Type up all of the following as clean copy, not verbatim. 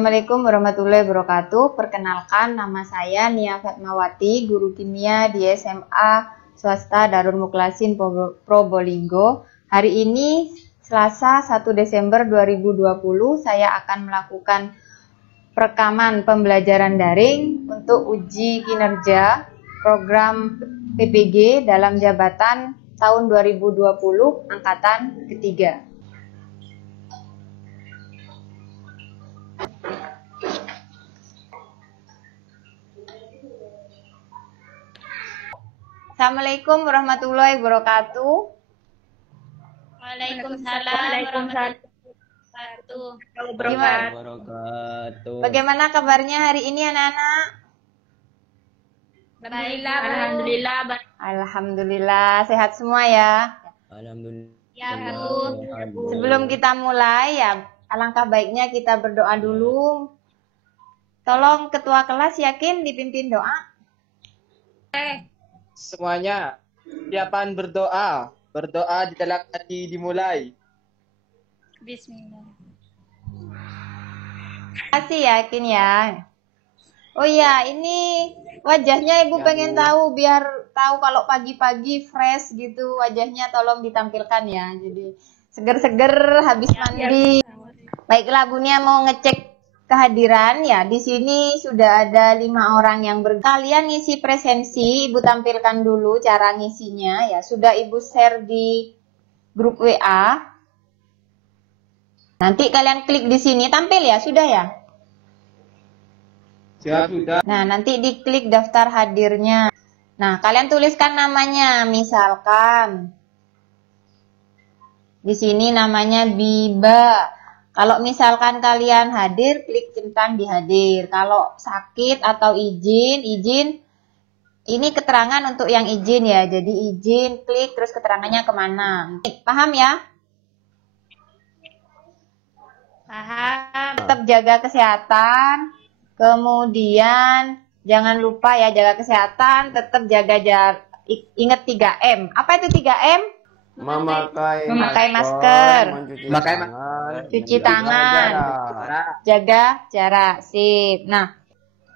Assalamualaikum warahmatullahi wabarakatuh. Perkenalkan, nama saya Nia Fatmawati, guru kimia di SMA Swasta Darul Mukhlasin Probolinggo. Hari ini Selasa 1 Desember 2020 saya akan melakukan perekaman pembelajaran daring untuk uji kinerja program PPG dalam jabatan tahun 2020 angkatan ketiga. Assalamualaikum warahmatullahi wabarakatuh. Waalaikumsalam warahmatullahi wabarakatuh. Bagaimana kabarnya hari ini anak-anak? Baiklah, alhamdulillah. Alhamdulillah sehat semua ya. Alhamdulillah. Ya, Bu. Sebelum kita mulai ya, alangkah baiknya kita berdoa dulu. Tolong ketua kelas yakin dipimpin doa. Semuanya, siapaan berdoa. Berdoa di dalam hati dimulai. Bismillah. Kasih yakin ya. Oh iya, ini wajahnya Ibu pengen tahu biar tahu kalau pagi-pagi fresh gitu wajahnya, tolong ditampilkan ya. Jadi seger-seger habis mandi. Baiklah, Bu Nia mau ngecek kehadiran ya. Di sini sudah ada 5 orang yang kalian ngisi presensi. Ibu tampilkan dulu cara ngisinya ya. Sudah Ibu share di grup WA. Nanti kalian klik di sini tampil ya, sudah ya? Siap, sudah. Nah, nanti diklik daftar hadirnya. Nah, kalian tuliskan namanya, misalkan di sini namanya Biba. Kalau misalkan kalian hadir, klik centang di hadir. Kalau sakit atau izin, ini keterangan untuk yang izin ya. Jadi izin, klik terus keterangannya kemana. Paham ya? Paham. Tetap jaga kesehatan. Kemudian jangan lupa ya jaga kesehatan, tetap jaga jarak. Ingat 3M. Apa itu 3M? Memakai masker, Memakai cuci tangan, jaga jarak. Sip. Nah,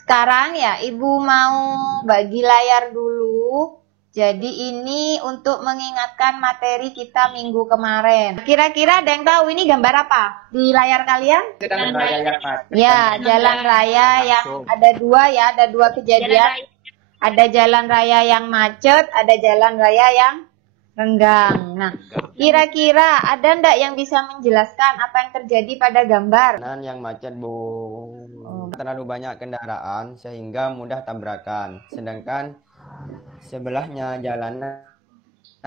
sekarang ya Ibu mau bagi layar dulu. Jadi ini untuk mengingatkan materi kita minggu kemarin. Kira-kira ada yang tahu ini gambar apa di layar kalian? Jalan raya yang ada. Ya, jalan raya yang ada 2 ya, ada 2 kejadian. Ada jalan raya yang macet, ada jalan raya yang renggang. Nah, kira-kira ada ndak yang bisa menjelaskan apa yang terjadi pada gambar? Yang macet, Bu. Terlalu banyak kendaraan sehingga mudah tabrakan. Sedangkan sebelahnya jalanan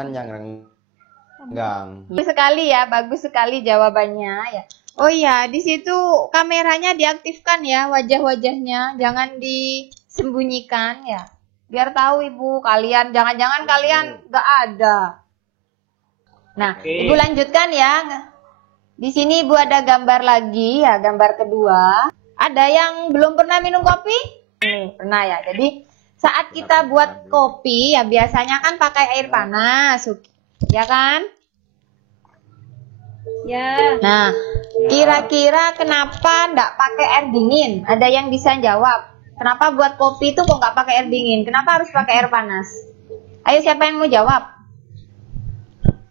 yang renggang. Bagus sekali ya, bagus sekali jawabannya ya. Oh iya, di situ kameranya diaktifkan ya, wajah-wajahnya, jangan disembunyikan ya. Biar tahu Ibu, kalian jangan-jangan kalian nggak ada. Nah, Ibu lanjutkan ya. Di sini Ibu ada gambar lagi ya, gambar kedua. Ada yang belum pernah minum kopi? Nih, pernah ya. Jadi saat kita buat kopi ya biasanya kan pakai air panas, ya kan? Ya. Nah, kira-kira kenapa nggak pakai air dingin? Ada yang bisa jawab? Kenapa buat kopi itu kok nggak pakai air dingin? Kenapa harus pakai air panas? Ayo, siapa yang mau jawab?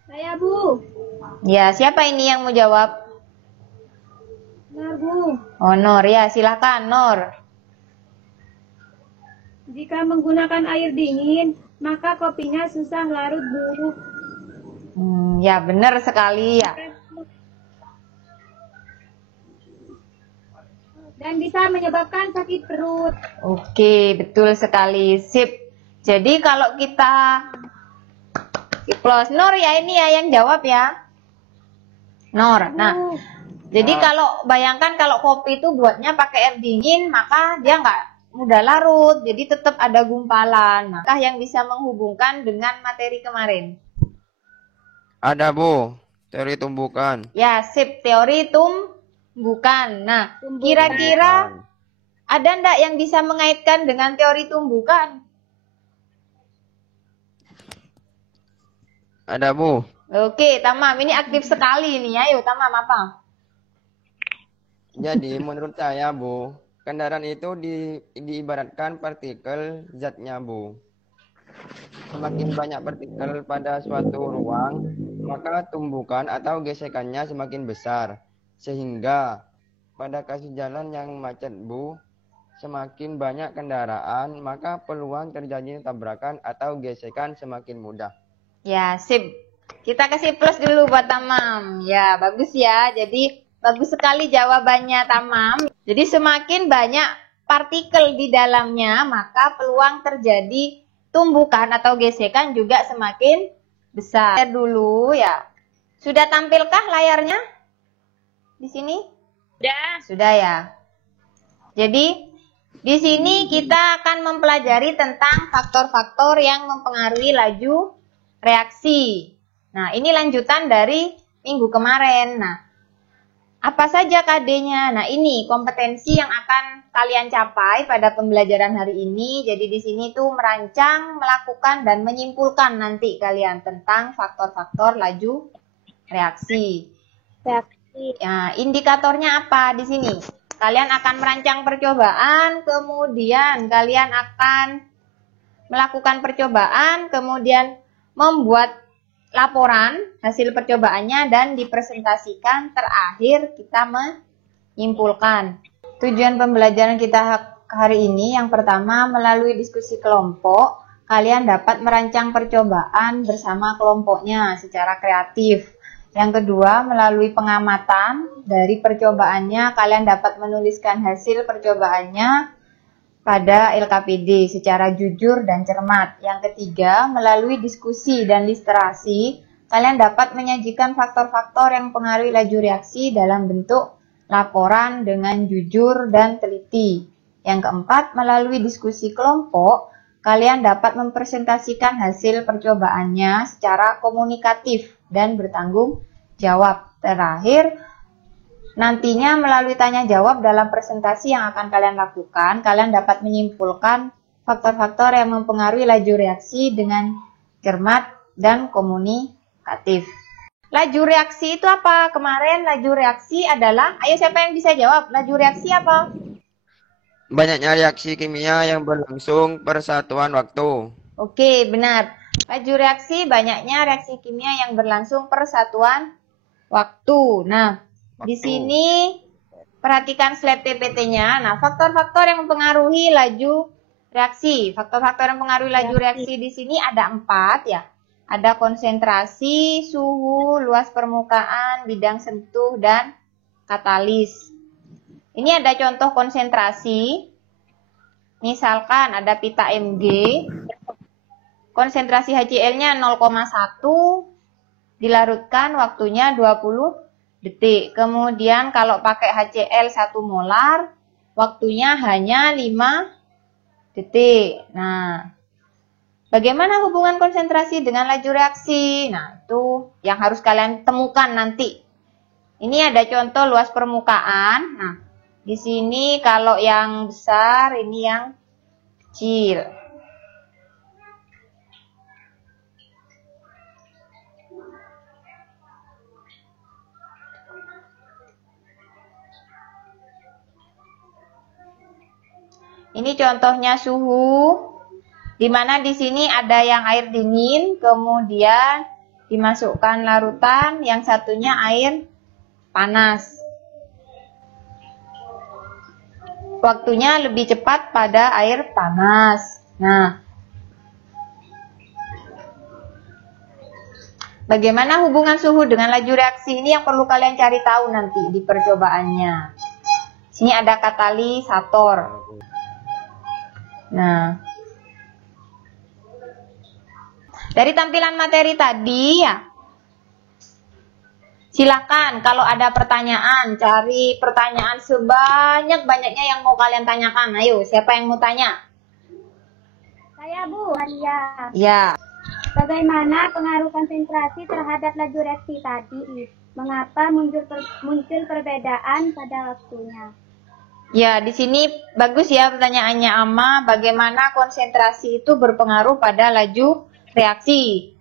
Saya, Bu. Ya, siapa ini yang mau jawab? Benar, Bu. Oh, Nur ya, silakan Nur. Jika menggunakan air dingin, maka kopinya susah larut, Bu. Ya, benar sekali ya. Dan bisa menyebabkan sakit perut. Oke, betul sekali. Sip. Jadi kalau kita close, Nur ya ini ya yang jawab ya. Nur. Nah, jadi kalau bayangkan kalau kopi itu buatnya pakai air dingin, maka dia nggak mudah larut. Jadi tetap ada gumpalan. Maka yang bisa menghubungkan dengan materi kemarin? Ada, Bu. Teori tumbukan. Ya, sip. Teori tumbukan. Nah, kira-kira ada ndak yang bisa mengaitkan dengan teori tumbukan? Ada, Bu. Oke, Tamam. Ini aktif sekali ini. Ayo, Tamam apa? Jadi menurut saya, Bu, kendaraan itu diibaratkan partikel zatnya, Bu. Semakin banyak partikel pada suatu ruang, maka tumbukan atau gesekannya semakin besar. Sehingga pada kasus jalan yang macet, Bu, semakin banyak kendaraan, maka peluang terjadinya tabrakan atau gesekan semakin mudah. Ya, sip. Kita kasih plus dulu buat Tamam. Ya, bagus ya. Jadi, bagus sekali jawabannya Tamam. Jadi, semakin banyak partikel di dalamnya, maka peluang terjadi tumbukan atau gesekan juga semakin besar. Lihat dulu ya. Sudah tampilkah layarnya? Di sini? Sudah ya. Jadi, di sini kita akan mempelajari tentang faktor-faktor yang mempengaruhi laju reaksi. Nah, ini lanjutan dari minggu kemarin. Nah, apa saja KD-nya? Nah, ini kompetensi yang akan kalian capai pada pembelajaran hari ini. Jadi di sini tuh merancang, melakukan, dan menyimpulkan nanti kalian tentang faktor-faktor laju reaksi. Nah, indikatornya apa di sini? Kalian akan merancang percobaan, kemudian kalian akan melakukan percobaan, kemudian membuat laporan hasil percobaannya dan dipresentasikan. Terakhir kita menyimpulkan. Tujuan pembelajaran kita hari ini yang pertama, melalui diskusi kelompok, kalian dapat merancang percobaan bersama kelompoknya secara kreatif. Yang kedua, melalui pengamatan dari percobaannya, kalian dapat menuliskan hasil percobaannya pada LKPD secara jujur dan cermat. Yang ketiga, melalui diskusi dan literasi, kalian dapat menyajikan faktor-faktor yang mempengaruhi laju reaksi dalam bentuk laporan dengan jujur dan teliti. Yang keempat, melalui diskusi kelompok, kalian dapat mempresentasikan hasil percobaannya secara komunikatif dan bertanggung jawab. Terakhir, nantinya melalui tanya jawab dalam presentasi yang akan kalian lakukan, kalian dapat menyimpulkan faktor-faktor yang mempengaruhi laju reaksi dengan cermat dan komunikatif. Laju reaksi itu apa? Kemarin laju reaksi adalah, ayo siapa yang bisa jawab? Laju reaksi apa? Banyaknya reaksi kimia yang berlangsung per satuan waktu. Oke, benar. Laju reaksi banyaknya reaksi kimia yang berlangsung per satuan waktu. Nah, di sini perhatikan slide PPT-nya. Nah, faktor-faktor yang mempengaruhi laju reaksi. Faktor-faktor yang mempengaruhi laju reaksi di sini ada 4 ya. Ada konsentrasi, suhu, luas permukaan, bidang sentuh, dan katalis. Ini ada contoh konsentrasi. Misalkan ada pita Mg. Konsentrasi HCl-nya 0,1. Dilarutkan waktunya 20 detik. Kemudian kalau pakai HCl 1 molar, waktunya hanya 5 detik. Nah, bagaimana hubungan konsentrasi dengan laju reaksi? Nah, itu yang harus kalian temukan nanti. Ini ada contoh luas permukaan. Nah, di sini kalau yang besar, ini yang kecil. Ini contohnya suhu, di mana di sini ada yang air dingin, kemudian dimasukkan larutan, yang satunya air panas. Waktunya lebih cepat pada air panas. Nah, bagaimana hubungan suhu dengan laju reaksi ini yang perlu kalian cari tahu nanti di percobaannya. Sini ada katalisator. Nah, dari tampilan materi tadi ya, silakan kalau ada pertanyaan, cari pertanyaan sebanyak-banyaknya yang mau kalian tanyakan. Ayo, siapa yang mau tanya? Saya Bu, Maria. Ya. Bagaimana pengaruh konsentrasi terhadap laju reaksi tadi? Mengapa muncul perbedaan pada waktunya? Ya, di sini bagus ya pertanyaannya Ama, bagaimana konsentrasi itu berpengaruh pada laju reaksi?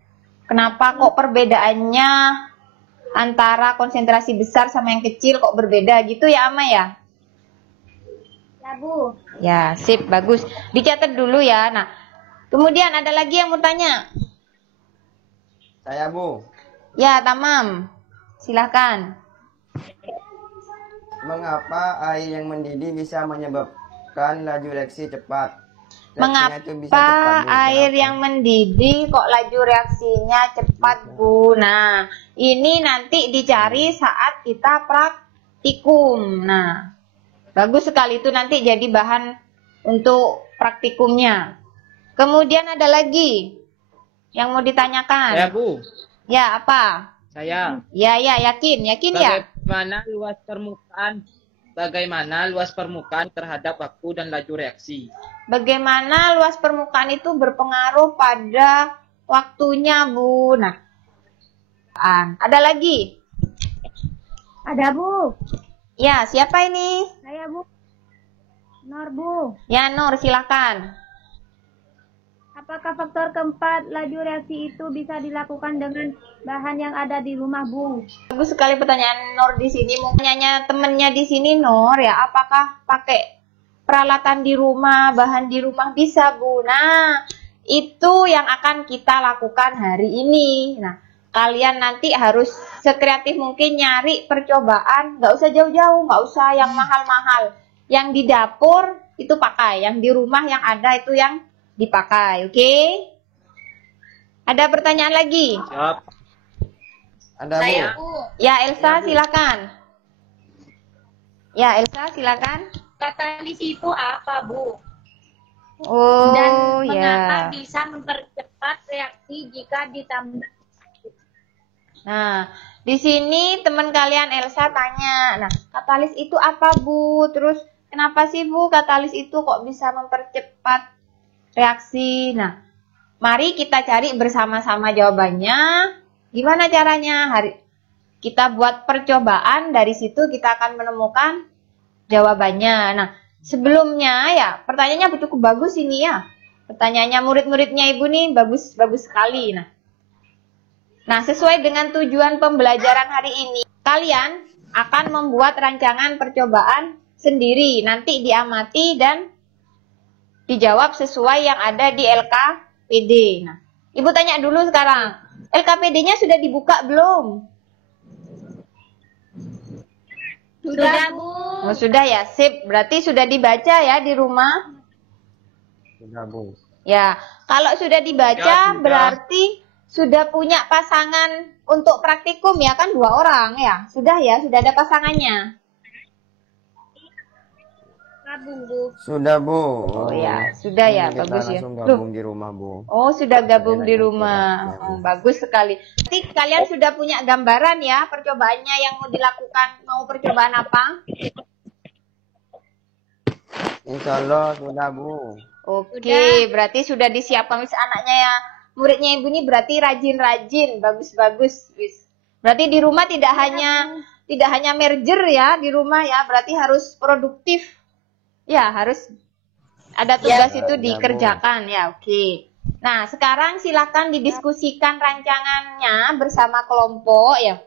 Kenapa kok perbedaannya antara konsentrasi besar sama yang kecil kok berbeda gitu ya Ama ya? Ya, Bu. Ya, sip, bagus. Dicatat dulu ya. Nah, kemudian ada lagi yang mau tanya? Saya, Bu. Ya, Tamam. Silakan. Mengapa air yang mendidih bisa menyebabkan laju reaksi cepat? Reaksinya Mengapa itu bisa cepat, Bu. air Kenapa? yang mendidih kok laju reaksinya cepat, Bu? Nah, ini nanti dicari saat kita praktikum. Nah, bagus sekali itu nanti jadi bahan untuk praktikumnya. Kemudian ada lagi yang mau ditanyakan. Ya, Bu. Ya, apa? Saya. Ya, yakin ya. Bagaimana luas permukaan terhadap waktu dan laju reaksi? Bagaimana luas permukaan itu berpengaruh pada waktunya, Bu? Nah, ada lagi? Ada, Bu. Ya, siapa ini? Saya, Bu. Nur, Bu. Ya, Nur, silakan. Apakah faktor keempat laju reaksi itu bisa dilakukan dengan bahan yang ada di rumah, Bu? Bagus sekali pertanyaan Nur di sini. Mungkin nanya temennya di sini, Nur, ya. Apakah pakai peralatan di rumah, bahan di rumah bisa, Bu? Nah, itu yang akan kita lakukan hari ini. Nah, kalian nanti harus sekreatif mungkin nyari percobaan. Nggak usah jauh-jauh, nggak usah yang mahal-mahal. Yang di dapur itu pakai, yang di rumah yang ada itu yang dipakai, oke? Ada pertanyaan lagi? Siap. Ada, Bu. Ya, Elsa, silakan. Ya, Elsa, silakan. Katalis itu apa, Bu? Oh, Dan ya. mengapa bisa mempercepat reaksi jika ditambah? Nah, di sini teman kalian Elsa tanya, nah, katalis itu apa, Bu? Terus, kenapa sih, Bu, katalis itu kok bisa mempercepat reaksi? Nah, mari kita cari bersama-sama jawabannya. Gimana caranya? Kita buat percobaan, dari situ kita akan menemukan jawabannya. Nah, sebelumnya ya, pertanyaannya cukup bagus ini ya. Pertanyaannya murid-muridnya Ibu nih bagus sekali. Nah, sesuai dengan tujuan pembelajaran hari ini, kalian akan membuat rancangan percobaan sendiri. Nanti diamati dan dijawab sesuai yang ada di LKPD. Nah, Ibu tanya dulu sekarang, LKPD-nya sudah dibuka belum? Sudah, Bu. Oh, sudah ya, sip. Berarti sudah dibaca ya di rumah? Sudah, Bu. Ya, kalau sudah dibaca Ya, sudah. berarti sudah punya pasangan untuk praktikum ya, kan 2 orang ya? Sudah ya, sudah ada pasangannya. Gabung, Bu. Sudah, Bu. Oh ya, sudah ya, Kita bagus ya. langsung Loh, gabung di rumah, Bu. oh sudah gabung di Enak, rumah. enak, ya, Bu. Bagus sekali. Nanti kalian sudah punya gambaran ya percobaannya yang mau dilakukan, mau percobaan apa? Insya Allah sudah, Bu. Oke, berarti sudah disiapkan anaknya ya. Muridnya Ibu ini berarti rajin-rajin, bagus-bagus. Berarti di rumah tidak hanya merger ya di rumah ya, berarti harus produktif. Ya, harus ada tugas itu Bu. dikerjakan ya, oke. Nah, sekarang silakan didiskusikan rancangannya bersama kelompok ya.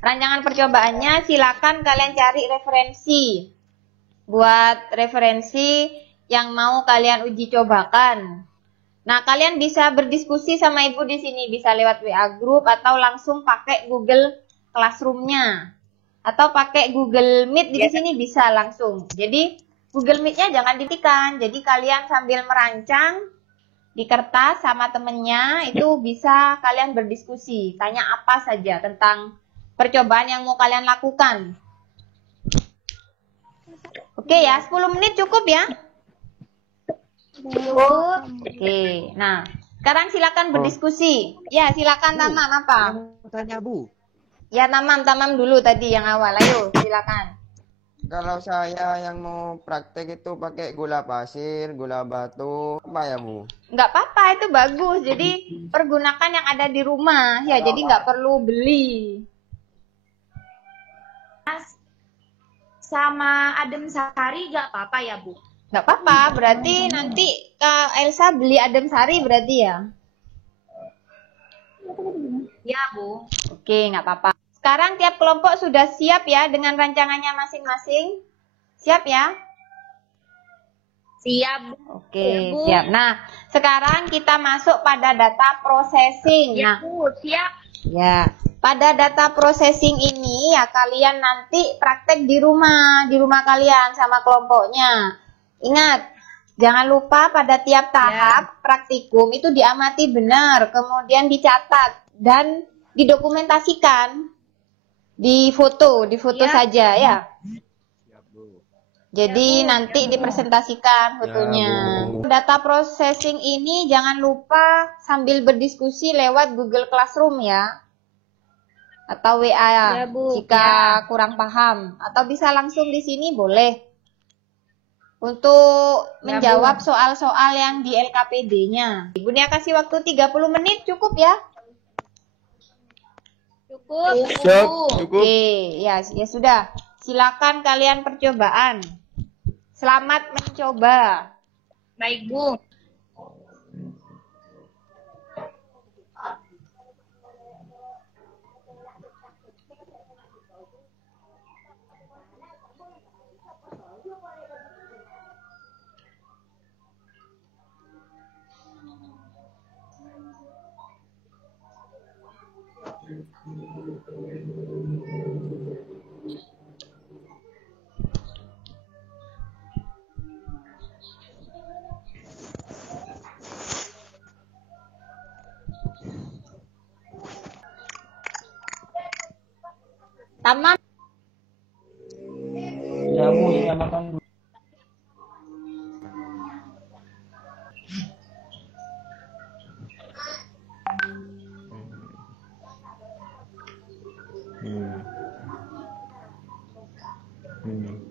Rancangan percobaannya silakan kalian cari referensi. Buat referensi yang mau kalian uji cobakan. Nah, kalian bisa berdiskusi sama Ibu di sini, bisa lewat WA group atau langsung pakai Google Classroom-nya. Atau pakai Google Meet di sini bisa langsung. Jadi, Google Meet-nya jangan ditikan. Jadi, kalian sambil merancang di kertas sama temennya, itu bisa kalian berdiskusi. Tanya apa saja tentang percobaan yang mau kalian lakukan. Oke ya, 10 menit cukup ya? Oke, nah sekarang silakan berdiskusi. Ya, silakan Tamam apa? Tanya, Bu. Ya, Tamam dulu tadi yang awal. Ayo, silakan. Kalau saya yang mau praktek itu pakai gula pasir, gula batu, apa ya, Bu? Nggak apa-apa, itu bagus. Jadi pergunakan yang ada di rumah. Ya, jadi nggak perlu beli. Sama adem sari nggak apa-apa ya, Bu? Nggak apa-apa, berarti nanti Kak Elsa beli adem sari berarti ya? Ya, Bu. Oke, nggak apa-apa. Sekarang tiap kelompok sudah siap ya dengan rancangannya masing-masing? Siap ya? Siap, Bu. Oke, Bu. siap. Nah, sekarang kita masuk pada data processing. Ya, Nah, Bu. Siap. ya, pada data processing ini ya kalian nanti praktek di rumah kalian sama kelompoknya. Ingat, jangan lupa pada tiap tahap praktikum itu diamati benar, kemudian dicatat dan didokumentasikan. Di foto saja ya. Jadi nanti dipresentasikan fotonya. Data processing ini jangan lupa sambil berdiskusi lewat Google Classroom ya. Atau WA Bu. jika kurang paham. Atau bisa langsung di sini boleh. Untuk menjawab soal-soal yang di LKPD-nya. Ibu Nia kasih waktu 30 menit cukup ya? Cukup. Cukup. Oke, ya sudah. Silakan kalian percobaan. Selamat mencoba. Baik, Bu. Tamam. Ya, Bu, saya makan dulu. Hmm.